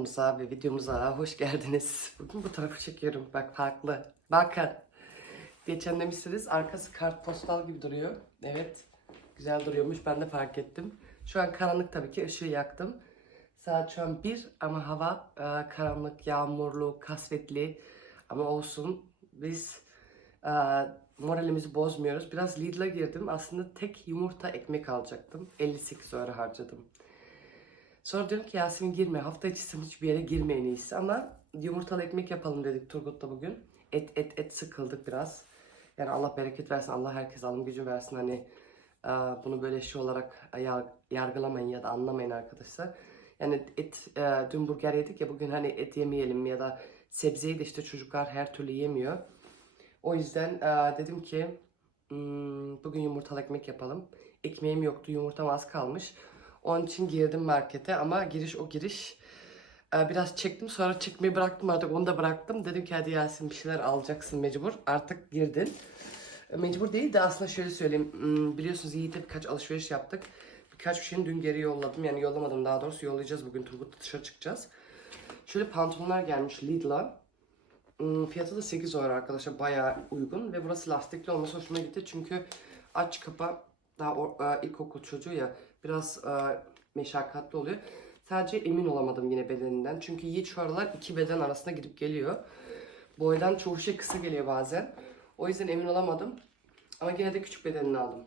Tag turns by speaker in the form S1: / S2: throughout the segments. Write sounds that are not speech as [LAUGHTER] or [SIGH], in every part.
S1: Kanalımıza ve videomuza [LAUGHS] hoş geldiniz. Bugün bu tarafı çekiyorum. Bak farklı. Bakın. Geçen demişsiniz arkası kartpostal gibi duruyor. Evet. Güzel duruyormuş. Ben de fark ettim. Şu an karanlık tabii ki. ışığı yaktım. Saat şu an 1 ama hava e, karanlık, yağmurlu, kasvetli. Ama olsun. Biz e, moralimizi bozmuyoruz. Biraz Lidl'a girdim. Aslında tek yumurta ekmek alacaktım. 58 euro harcadım. Sonra diyorum ki Yasemin girme. Hafta içi hiçbir yere girme en iyisi. Ama yumurtalı ekmek yapalım dedik Turgut'la bugün. Et et et sıkıldık biraz. Yani Allah bereket versin. Allah herkes alım gücü versin. Hani e, bunu böyle şey olarak yar- yargılamayın ya da anlamayın arkadaşlar. Yani et e, dün burger yedik ya bugün hani et yemeyelim ya da sebzeyi de işte çocuklar her türlü yemiyor. O yüzden e, dedim ki "Hmm, bugün yumurtalı ekmek yapalım. Ekmeğim yoktu, yumurtam az kalmış. Onun için girdim markete ama giriş o giriş. E, biraz çektim sonra çekmeyi bıraktım artık onu da bıraktım. Dedim ki hadi Yasin bir şeyler alacaksın mecbur. Artık girdin. E, Mecbur değil de aslında şöyle söyleyeyim. Hmm, Biliyorsunuz Yiğit'le birkaç alışveriş yaptık. Birkaç bir şeyini dün geri yolladım. Yani yollamadım daha doğrusu yollayacağız bugün Turgut'la dışarı çıkacağız. Şöyle pantolonlar gelmiş Lidl'a. Hmm, Fiyatı da 8 euro arkadaşlar bayağı uygun ve burası lastikli olması hoşuma gitti çünkü aç kapa daha e, ilkokul çocuğu ya biraz e, meşakkatli oluyor. Sadece emin olamadım yine bedeninden çünkü Yiğit şu aralar iki beden arasında gidip geliyor. Boydan çoğu şey kısa geliyor bazen. O yüzden emin olamadım ama yine de küçük bedenini aldım.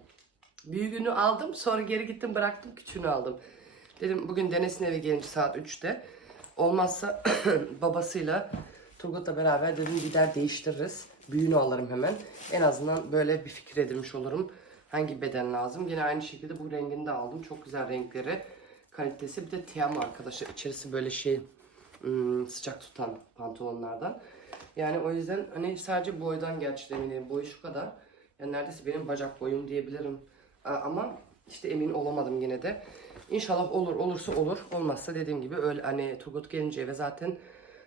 S1: Büyüğünü aldım sonra geri gittim bıraktım küçüğünü aldım. Dedim bugün Denes'in eve gelince saat 3'te. Olmazsa [CLEARS THROAT] babasıyla Turgut'la beraber dedim gider değiştiririz. Büyüğünü alırım hemen. En azından böyle bir fikir edinmiş olurum. Hangi beden lazım. Yine aynı şekilde bu rengini de aldım. Çok güzel renkleri. Kalitesi. Bir de Tiamo arkadaşlar. İçerisi böyle şey ım, sıcak tutan pantolonlardan. Yani o yüzden hani sadece boydan gerçekten eminim. Boyu şu kadar. Yani neredeyse benim bacak boyum diyebilirim. Ama işte emin olamadım yine de. İnşallah olur olursa olur. Olmazsa dediğim gibi öyle hani Turgut gelince eve zaten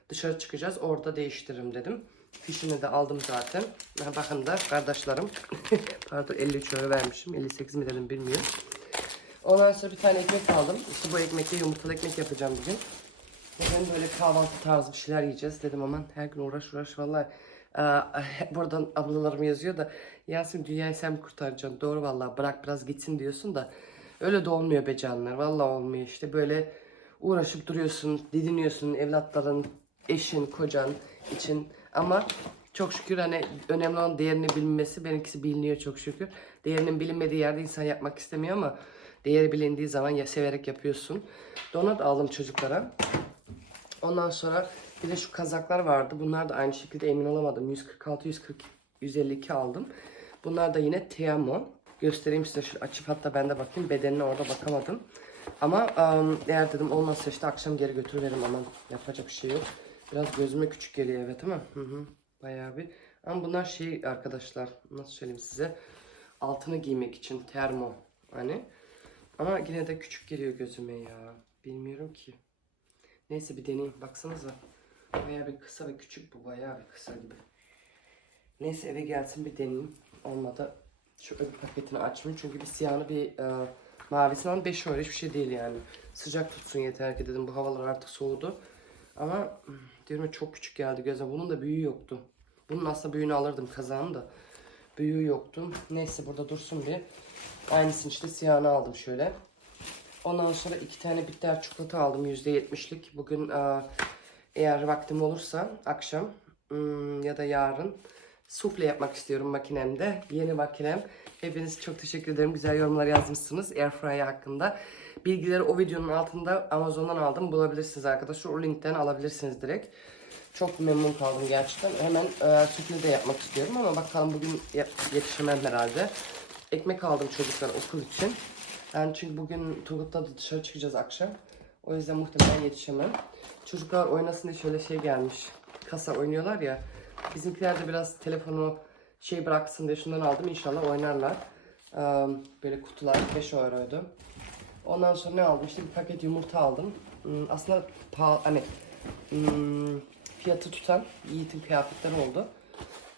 S1: dışarı çıkacağız. Orada değiştiririm dedim. Fişini de aldım zaten. Ha, bakın da kardeşlerim. [LAUGHS] Pardon 53 euro vermişim. 58 mi dedim bilmiyorum. Ondan sonra bir tane ekmek aldım. İşte bu ekmekle yumurtalı ekmek yapacağım bugün. Bugün böyle kahvaltı tarzı bir şeyler yiyeceğiz dedim aman her gün uğraş uğraş vallahi. [LAUGHS] Buradan ablalarım yazıyor da Yasin dünyayı sen mi kurtaracaksın? Doğru vallahi bırak biraz gitsin diyorsun da öyle de olmuyor be canlar. Vallahi olmuyor işte böyle uğraşıp duruyorsun, didiniyorsun evlatların, eşin, kocan için ama çok şükür hani önemli olan değerini bilmesi benimkisi biliniyor çok şükür. Değerinin bilinmediği yerde insan yapmak istemiyor ama değeri bilindiği zaman ya severek yapıyorsun. Donut aldım çocuklara. Ondan sonra bir de şu kazaklar vardı. Bunlar da aynı şekilde emin olamadım. 146, 140, 152 aldım. Bunlar da yine Tiamo. Göstereyim size şu açıp hatta ben de bakayım. Bedenine orada bakamadım. Ama ım, eğer dedim olmazsa işte akşam geri götürüverim aman yapacak bir şey yok. Biraz gözüme küçük geliyor evet ama hı hı, bayağı bir. Ama bunlar şey arkadaşlar nasıl söyleyeyim size altını giymek için termo hani. Ama yine de küçük geliyor gözüme ya. Bilmiyorum ki. Neyse bir deneyeyim. Baksanıza. Bayağı bir kısa ve küçük bu. Bayağı bir kısa gibi. Neyse eve gelsin bir deneyeyim. Olmadı. Şu öbür paketini açmayayım. Çünkü bir siyahını bir e, mavisini aldım. 5 euro hiçbir şey değil yani. Sıcak tutsun yeter ki dedim. Bu havalar artık soğudu. Ama diyorum çok küçük geldi göze. Bunun da büyüğü yoktu. Bunun aslında büyüğünü alırdım kazağını da. Büyüğü yoktu. Neyse burada dursun bir. Aynısını işte siyahını aldım şöyle. Ondan sonra iki tane bitter çikolata aldım %70'lik. Bugün eğer vaktim olursa akşam hmm, ya da yarın sufle yapmak istiyorum makinemde. Yeni makinem. Hepiniz çok teşekkür ederim. Güzel yorumlar yazmışsınız Airfryer hakkında. Bilgileri o videonun altında Amazon'dan aldım. Bulabilirsiniz arkadaşlar. O linkten alabilirsiniz direkt. Çok memnun kaldım gerçekten. Hemen e, de yapmak istiyorum ama bakalım bugün yetişemem herhalde. Ekmek aldım çocuklar okul için. Ben çünkü bugün Turgut'la da dışarı çıkacağız akşam. O yüzden muhtemelen yetişemem. Çocuklar oynasın diye şöyle şey gelmiş. Kasa oynuyorlar ya. Bizimkiler de biraz telefonu şey bıraksın diye şundan aldım. İnşallah oynarlar. Ee, böyle kutular 5 euroydu. Ondan sonra ne aldım? İşte bir paket yumurta aldım. Hmm, aslında pahalı, hani hmm, fiyatı tutan Yiğit'in kıyafetleri oldu.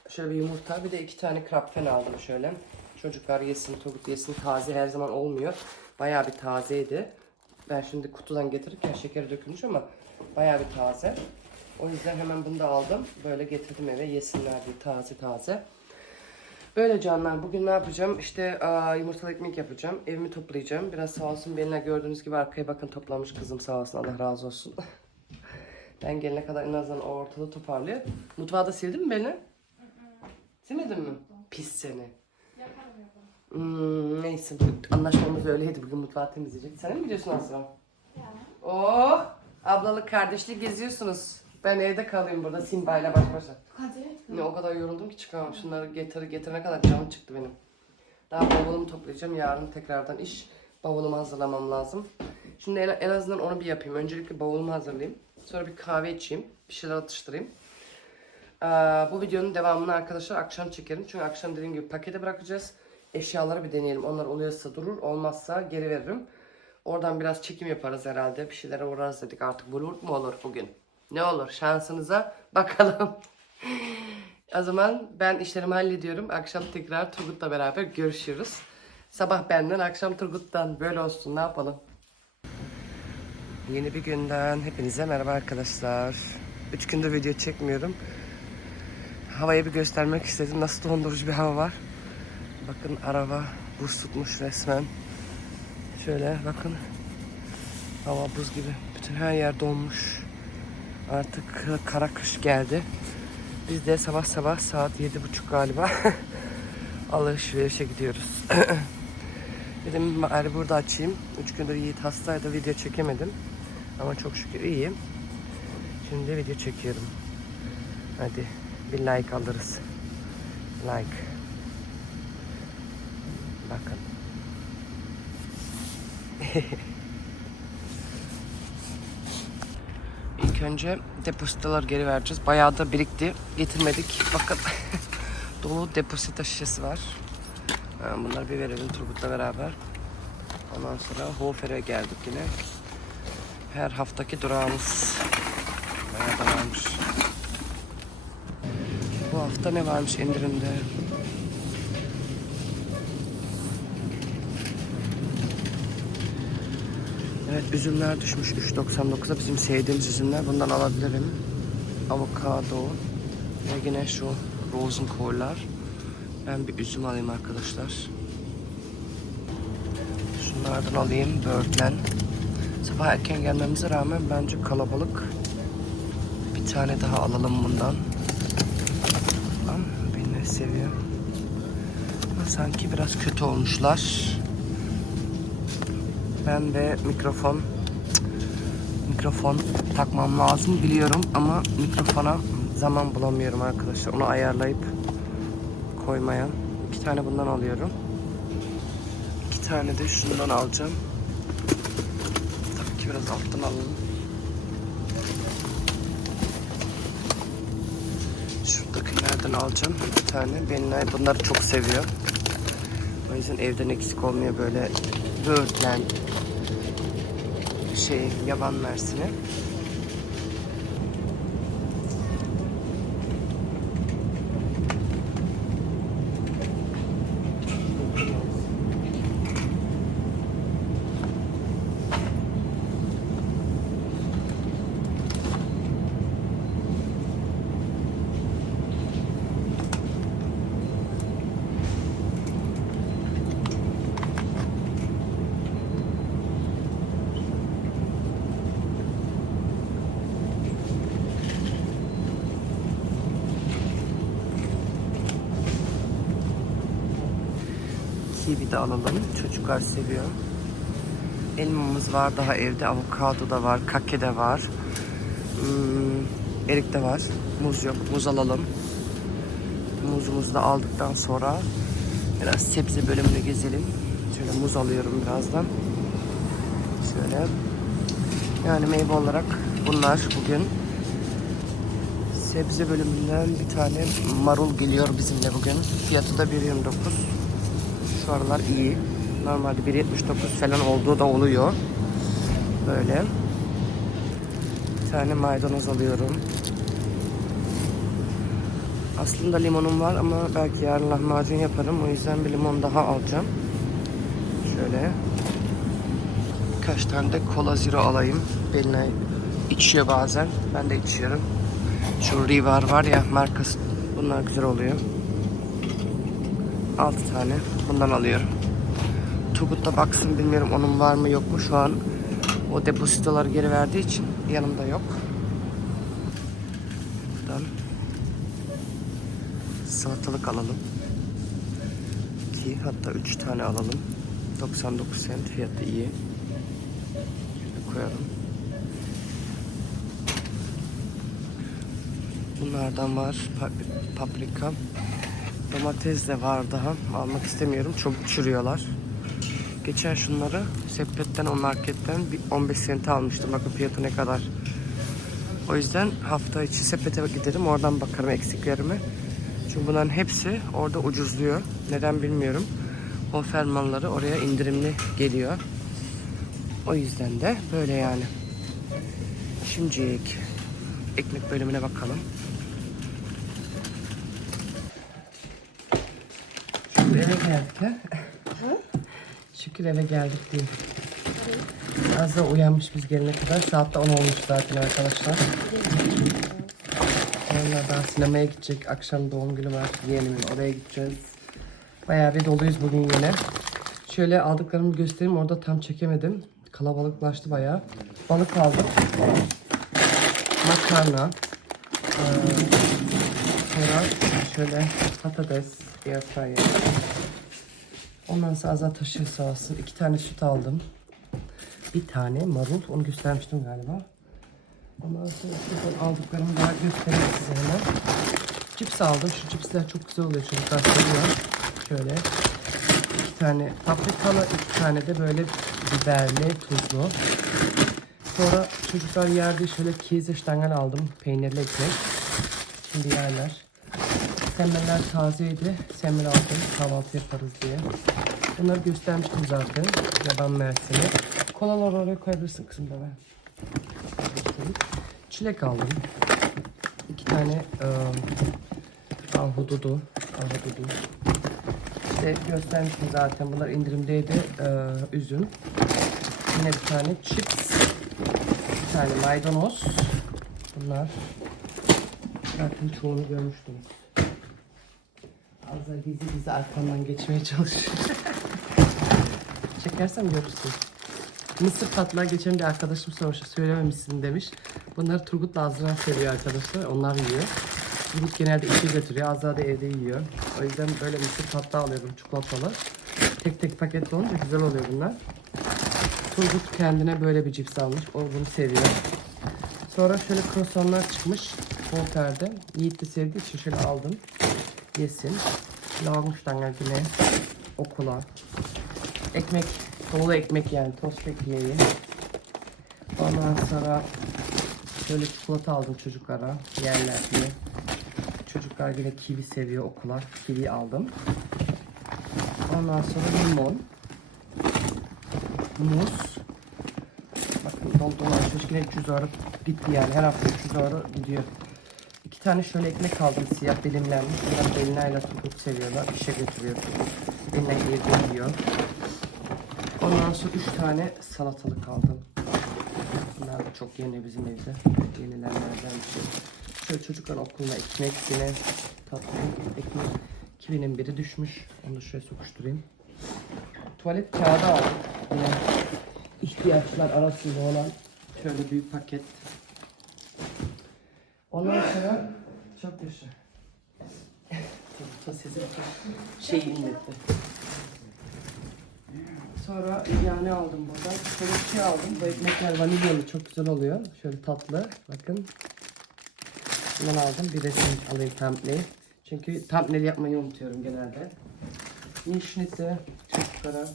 S1: Şöyle bir yumurta bir de iki tane krapfen aldım şöyle. Çocuklar yesin, Turgut yesin. Taze her zaman olmuyor. Bayağı bir tazeydi. Ben şimdi kutudan getirirken şekeri dökülmüş ama bayağı bir taze. O yüzden hemen bunu da aldım. Böyle getirdim eve yesinler diye taze taze. Böyle canlar bugün ne yapacağım? İşte aa, yumurtalı ekmek yapacağım. Evimi toplayacağım. Biraz sağ olsun Belinay gördüğünüz gibi arkaya bakın toplamış kızım sağ olsun Allah razı olsun. [LAUGHS] ben gelene kadar en azından o ortalığı toparlıyor. Mutfağı da sildin mi Belinay? Silmedin mi? Pis seni. Hmm, neyse anlaşmamız öyleydi. Bugün mutfağı temizleyecek. Sen mi gidiyorsun Aslan? Oh! Ablalık kardeşlik geziyorsunuz. Ben evde kalayım burada Simba ile baş başa.
S2: Hadi.
S1: Ne o kadar yoruldum ki çıkamam. Şunları getir, getirene kadar canım çıktı benim. Daha bavulumu toplayacağım. Yarın tekrardan iş. Bavulumu hazırlamam lazım. Şimdi en, en azından onu bir yapayım. Öncelikle bavulumu hazırlayayım. Sonra bir kahve içeyim. Bir şeyler atıştırayım. Ee, bu videonun devamını arkadaşlar akşam çekerim. Çünkü akşam dediğim gibi pakete bırakacağız. Eşyaları bir deneyelim. Onlar oluyorsa durur. Olmazsa geri veririm. Oradan biraz çekim yaparız herhalde. Bir şeylere uğrarız dedik artık. Bulur mu olur bugün? Ne olur? Şansınıza bakalım. O zaman ben işlerimi hallediyorum. Akşam tekrar Turgut'la beraber görüşürüz. Sabah benden, akşam Turgut'tan. Böyle olsun ne yapalım. Yeni bir günden hepinize merhaba arkadaşlar. Üç gündür video çekmiyorum. Havayı bir göstermek istedim. Nasıl dondurucu bir hava var. Bakın araba buz tutmuş resmen. Şöyle bakın. Hava buz gibi. Bütün her yer donmuş. Artık kara kış geldi. Biz de sabah sabah saat yedi buçuk galiba [LAUGHS] alışverişe gidiyoruz. [CLEARS THROAT] Dedim bari burada açayım. Üç gündür Yiğit hastaydı video çekemedim. Ama çok şükür iyiyim. Şimdi video çekiyorum. Hadi bir like alırız. Like. Bakın. [LAUGHS] Önce depozitoları geri vereceğiz. Bayağı da birikti. Getirmedik. Bakın [LAUGHS] dolu depozito şişesi var. Ha, Bunları bir verelim Turgut'la beraber. Ondan sonra Hofer'e geldik yine. Her haftaki durağımız. Bayağı da varmış. Bu hafta ne varmış indirimde? Evet üzümler düşmüş 3.99'a bizim sevdiğimiz üzümler bundan alabilirim. Avokado ve yine şu rosenkohl'lar. Ben bir üzüm alayım arkadaşlar. Şunlardan alayım böğürtlen. Sabah erken gelmemize rağmen bence kalabalık. Bir tane daha alalım bundan. Tamam beni seviyor. Sanki biraz kötü olmuşlar. Ben de mikrofon mikrofon takmam lazım biliyorum ama mikrofona zaman bulamıyorum arkadaşlar. Onu ayarlayıp koymaya. İki tane bundan alıyorum. İki tane de şundan alacağım. Tabii ki biraz alttan alalım. Şuradakilerden alacağım bir tane. Benimle bunları çok seviyor. O yüzden evden eksik olmuyor böyle böğürtlen, şey yaban mersini. Kiwi de alalım. Çocuklar seviyor. Elmamız var daha evde. Avokado da var. Kake de var. Hmm, erik de var. Muz yok. Muz alalım. Muzumuzu da aldıktan sonra biraz sebze bölümünü gezelim. Şöyle muz alıyorum birazdan. Şöyle. Yani meyve olarak bunlar bugün. Sebze bölümünden bir tane marul geliyor bizimle bugün. Fiyatı da 1.29. Şu aralar iyi. Normalde 1.79 falan olduğu da oluyor. Böyle. Bir tane maydanoz alıyorum. Aslında limonum var ama belki yarın lahmacun yaparım. O yüzden bir limon daha alacağım. Şöyle. birkaç tane de kola zero alayım. Beline içiyor bazen. Ben de içiyorum. Şu Rivar var ya markası. Bunlar güzel oluyor. 6 tane bundan alıyorum. Turgut'ta baksın bilmiyorum onun var mı yok mu şu an. O depozitoları geri verdiği için yanımda yok. Buradan salatalık alalım. Ki hatta 3 tane alalım. 99 cent fiyatı iyi. Şöyle koyalım. Bunlardan var. Pa- paprika. Domates de var daha. Almak istemiyorum. Çok çürüyorlar. Geçen şunları sepetten o marketten bir 15 sente almıştım. Bakın fiyatı ne kadar. O yüzden hafta içi sepete giderim. Oradan bakarım eksiklerime. Çünkü bunların hepsi orada ucuzluyor. Neden bilmiyorum. O fermanları oraya indirimli geliyor. O yüzden de böyle yani. Şimdi ekmek bölümüne bakalım. Eve geldik ha. Şükür eve geldik diye. Az da uyanmış biz gelene kadar. Saat de 10 olmuş zaten arkadaşlar. Onlar daha sinemaya gidecek. Akşam doğum günü var. Yeğenimin oraya gideceğiz. Bayağı bir doluyuz bugün yine. Şöyle aldıklarımı göstereyim. Orada tam çekemedim. Kalabalıklaştı bayağı. Balık aldım. Makarna. Ee, sonra şöyle patates, airfryer. Ondan sonra Azat taşıyor sağ olsun. İki tane süt aldım. Bir tane marul. Onu göstermiştim galiba. Ondan sonra aldıklarımı daha göstereyim size hemen. Cips aldım. Şu cipsler çok güzel oluyor. Çocuklar seviyor. Şöyle. iki tane paprikalı, iki tane de böyle biberli, tuzlu. Sonra çocuklar yerde şöyle kieserstangen aldım. Peynirli ekmek. Şimdi yerler. Semmeller tazeydi. Semmel aldım. Kahvaltı yaparız diye. Bunları göstermiştim zaten. Yaban mersini. Kolaları oraya koyabilirsin kızım. Göstereyim. Çilek aldım. İki tane ıı, ahududu. Ahududu. İşte göstermiştim zaten. Bunlar indirimdeydi. Ee, üzüm. Yine bir tane chips. Bir tane maydanoz. Bunlar. Zaten çoğunu görmüştünüz. Da gizli gizli arkamdan geçmeye çalışıyor. [LAUGHS] Çekersem görürsün. Mısır tatlılar geçen bir arkadaşım sormuş, söylememişsin demiş. Bunları Turgut'la Azra seviyor arkadaşlar, onlar yiyor. Turgut genelde işe götürüyor, Azra da evde yiyor. O yüzden böyle mısır tatlı alıyorum çikolatalı. Tek tek paketli olunca güzel oluyor bunlar. Turgut kendine böyle bir cips almış, o bunu seviyor. Sonra şöyle croissantlar çıkmış Voltaire'de. Yiğit de sevdiği için şöyle aldım. Yesin. Laugenstangen yine okula. Ekmek, dolu ekmek yani tost ekmeği. Ondan sonra şöyle çikolata aldım çocuklara yerler diye. Çocuklar yine kivi seviyor okula. Kivi aldım. Ondan sonra limon. Muz. Bakın dolu çocuk yine 300 euro gitti yani. Her hafta 300 euro gidiyor. Tane şöyle ekmek aldım siyah dilimlenmiş. Bunları Belina ile Turgut seviyorlar. İşe götürüyor Turgut. Belina evde yiyor. Ondan sonra üç tane salatalık aldım. Bunlar da çok yeni bizim evde. Yenilenlerden bir şey. Şöyle çocukların okuluna ekmek yine tatlı ekmek. Kivinin biri düşmüş. Onu da şöyle sokuşturayım. Tuvalet kağıdı aldım. Yine ihtiyaçlar arasında olan şöyle büyük paket. Ondan sonra çok yaşa. Çok şey inletti. Sonra yani aldım buradan. Şöyle bir şey aldım. Bu ekmekler vanilyalı çok güzel oluyor. Şöyle tatlı. Bakın. Bundan aldım. Bir resim alayım thumbnail. Çünkü thumbnail yapmayı unutuyorum genelde. Nişnit'i çocuklara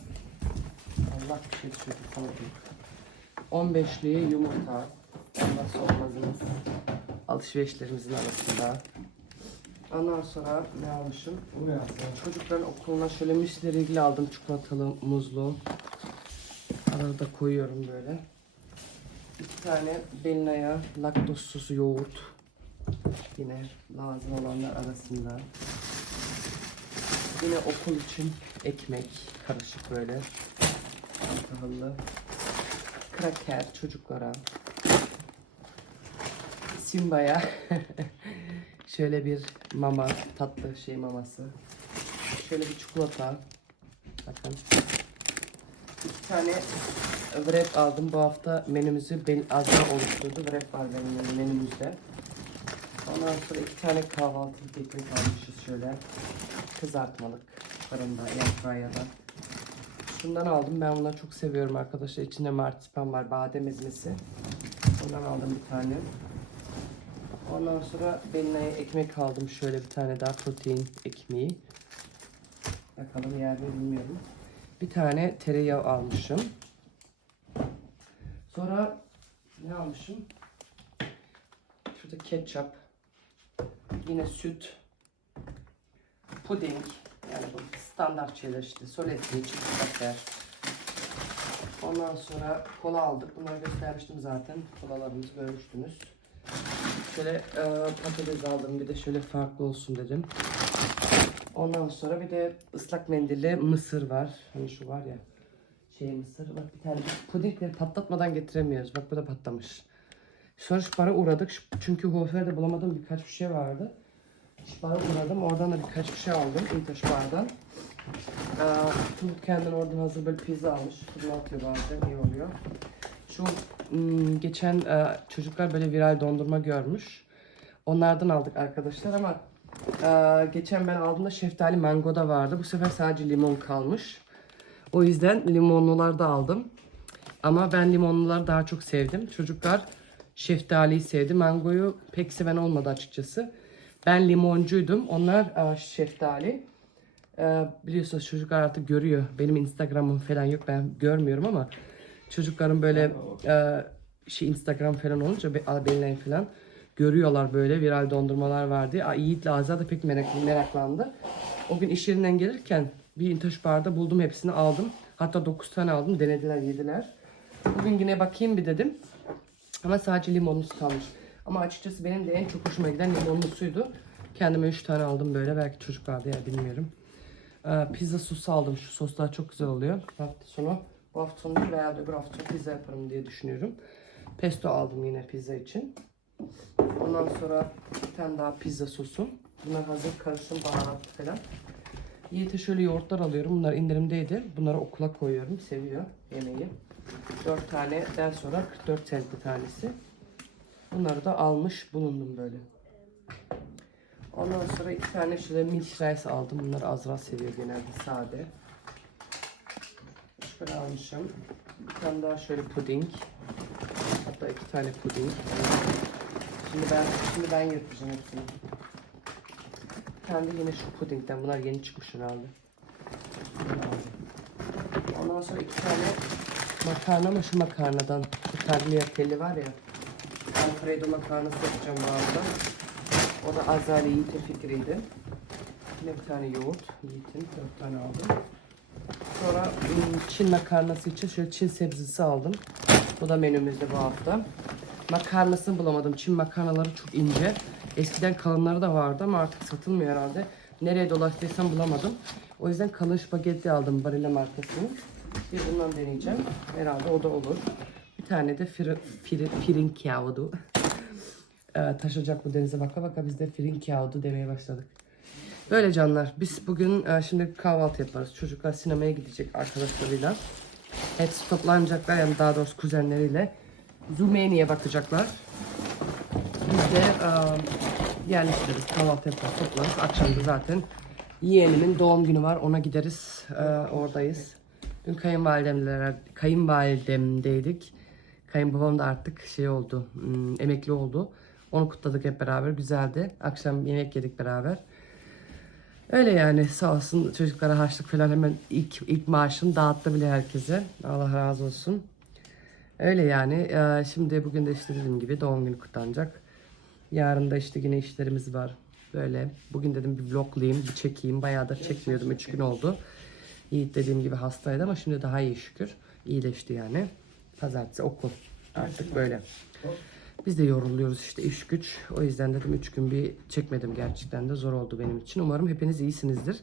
S1: Allah bir şey tanıdım. 15'liği yumurta. Olmazsa olmazımız. Alışverişlerimizin arasında. Ondan sonra ne almışım? Çocukların okuluna şöyle müsli ilgili aldım. Çikolatalı, muzlu. Arada koyuyorum böyle. İki tane Belina'ya laktozsuz yoğurt. Yine lazım olanlar arasında. Yine okul için ekmek karışık böyle. Tahıllı. kraker çocuklara. Simba'ya [LAUGHS] şöyle bir mama, tatlı şey maması. Şöyle bir çikolata. Bakın. İki tane wrap aldım. Bu hafta menümüzü ben Azra oluşturdu. Wrap var benim menümüzde. Ondan sonra iki tane kahvaltılık ekmek almışız şöyle. Kızartmalık fırında, airfryer'da. Şundan aldım. Ben bunları çok seviyorum arkadaşlar. İçinde marsipan var. Badem ezmesi. Ondan aldım bir tane. Ondan sonra beline ekmek aldım. Şöyle bir tane daha protein ekmeği. Bakalım yer mi bilmiyorum. Bir tane tereyağı almışım. Sonra ne almışım? Şurada ketçap. Yine süt. Puding. Yani bu standart şeyler işte. Soletli, çikolatalar. Ondan sonra kola aldık. Bunları göstermiştim zaten. Kolalarımızı görmüştünüz. Şöyle e, patates aldım. Bir de şöyle farklı olsun dedim. Ondan sonra bir de ıslak mendille mısır var. Hani şu var ya. Şey mısır. Bak bir tane pudingleri patlatmadan getiremiyoruz. Bak bu da patlamış. Sonra Spar'a uğradık. Çünkü Hofer'de bulamadım birkaç bir şey vardı. Spar'a uğradım. Oradan da birkaç bir şey aldım. İnta Spar'dan. Ee, kendine oradan hazır böyle pizza almış. Fırına atıyor bazen. iyi oluyor. Şu hmm, geçen e, çocuklar böyle viral dondurma görmüş. Onlardan aldık arkadaşlar ama e, geçen ben aldığımda şeftali mango da vardı. Bu sefer sadece limon kalmış. O yüzden limonlular da aldım. Ama ben limonluları daha çok sevdim. Çocuklar şeftaliyi sevdi. Mangoyu pek seven olmadı açıkçası. Ben limoncuydum. Onlar e, şeftali. Biliyorsunuz çocuklar artık görüyor. Benim Instagram'ım falan yok. Ben görmüyorum ama çocukların böyle e, şey Instagram falan olunca benim falan görüyorlar böyle viral dondurmalar var diye. Aa, Yiğit'le Azra da pek merak, meraklandı. O gün iş yerinden gelirken bir intaş barda buldum hepsini aldım. Hatta 9 tane aldım. Denediler, yediler. Bugün yine bakayım bir dedim. Ama sadece limonlusu kalmış. Ama açıkçası benim de en çok hoşuma giden limonlusuydu. Kendime 3 tane aldım böyle. Belki çocuk vardı ya bilmiyorum. Ee, pizza sosu aldım. Şu soslar çok güzel oluyor. Hafta sonu, bu hafta sonu veya öbür hafta pizza yaparım diye düşünüyorum. Pesto aldım yine pizza için. Ondan sonra bir tane daha pizza sosu. Bunlar hazır karışım baharat falan. Yiğit'e şöyle yoğurtlar alıyorum. Bunlar indirimdeydi. Bunları okula koyuyorum. Seviyor yemeği. 4 taneden sonra 44 cent bir tanesi. Bunları da almış bulundum böyle. Ondan sonra iki tane şöyle milk rice aldım. Bunları Azra seviyor genelde sade. Şöyle almışım. Bir tane daha şöyle puding. Hatta iki tane puding. Şimdi ben şimdi ben yapacağım hepsini. Bir tane de yine şu pudingden. Bunlar yeni çıkmış herhalde. Ondan sonra iki tane makarna ama şu makarnadan. Şu tagliatelle var ya. Alfredo makarnası yapacağım bazen. O da Azali Yiğit'in fikriydi. Yine bir tane yoğurt. Yiğit'in dört tane aldım. Sonra ım, Çin makarnası için şöyle Çin sebzesi aldım. Bu da menümüzde bu hafta. Makarnasını bulamadım. Çin makarnaları çok ince. Eskiden kalınları da vardı ama artık satılmıyor herhalde. Nereye dolaştıysam bulamadım. O yüzden kalın spagetti aldım Barilla markasını. Bir bundan deneyeceğim. Herhalde o da olur. Bir tane de fir, fir, firin kağıdı. Taşacak bu denize baka baka biz de firin kağıdı demeye başladık. Böyle canlar. Biz bugün e, şimdi kahvaltı yaparız. Çocuklar sinemaya gidecek arkadaşlarıyla. Hepsi toplanacaklar yani daha doğrusu kuzenleriyle. Zumeni'ye bakacaklar. Biz de e, yerleştiririz. Kahvaltı yaparız, toplarız. Akşam da zaten yeğenimin doğum günü var. Ona gideriz. E, oradayız. Dün kayınvalidemler, kayınvalidemdeydik. Kayınbabam da artık şey oldu, hmm, emekli oldu. Onu kutladık hep beraber. Güzeldi. Akşam yemek yedik beraber. Öyle yani sağ olsun çocuklara harçlık falan hemen ilk, ilk maaşını dağıttı bile herkese. Allah razı olsun. Öyle yani. Ee, şimdi bugün de işte dediğim gibi doğum günü kutlanacak. Yarın da işte yine işlerimiz var. Böyle. Bugün dedim bir vloglayayım, bir çekeyim. Bayağı da çekmiyordum. 3 gün oldu. Yiğit dediğim gibi hastaydı ama şimdi daha iyi şükür. İyileşti yani. Pazartesi okul. Artık böyle. Biz de yoruluyoruz işte iş güç. O yüzden dedim 3 gün bir çekmedim gerçekten de zor oldu benim için. Umarım hepiniz iyisinizdir.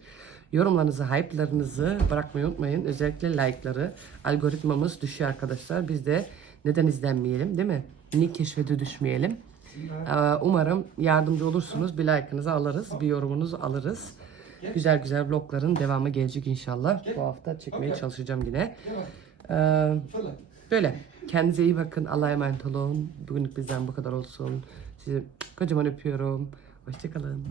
S1: Yorumlarınızı, hype'larınızı bırakmayı unutmayın. Özellikle like'ları. Algoritmamız düşüyor arkadaşlar. Biz de Neden izlenmeyelim değil mi? Niye keşfete düşmeyelim? Umarım yardımcı olursunuz. Bir like'ınızı alırız, bir yorumunuzu alırız. Güzel güzel vlogların devamı gelecek inşallah. Bu hafta çekmeye çalışacağım yine. Ee, böyle. Kendinize iyi bakın. Allah'a emanet olun. Bugünlük bizden bu kadar olsun. Sizi kocaman öpüyorum. Hoşçakalın.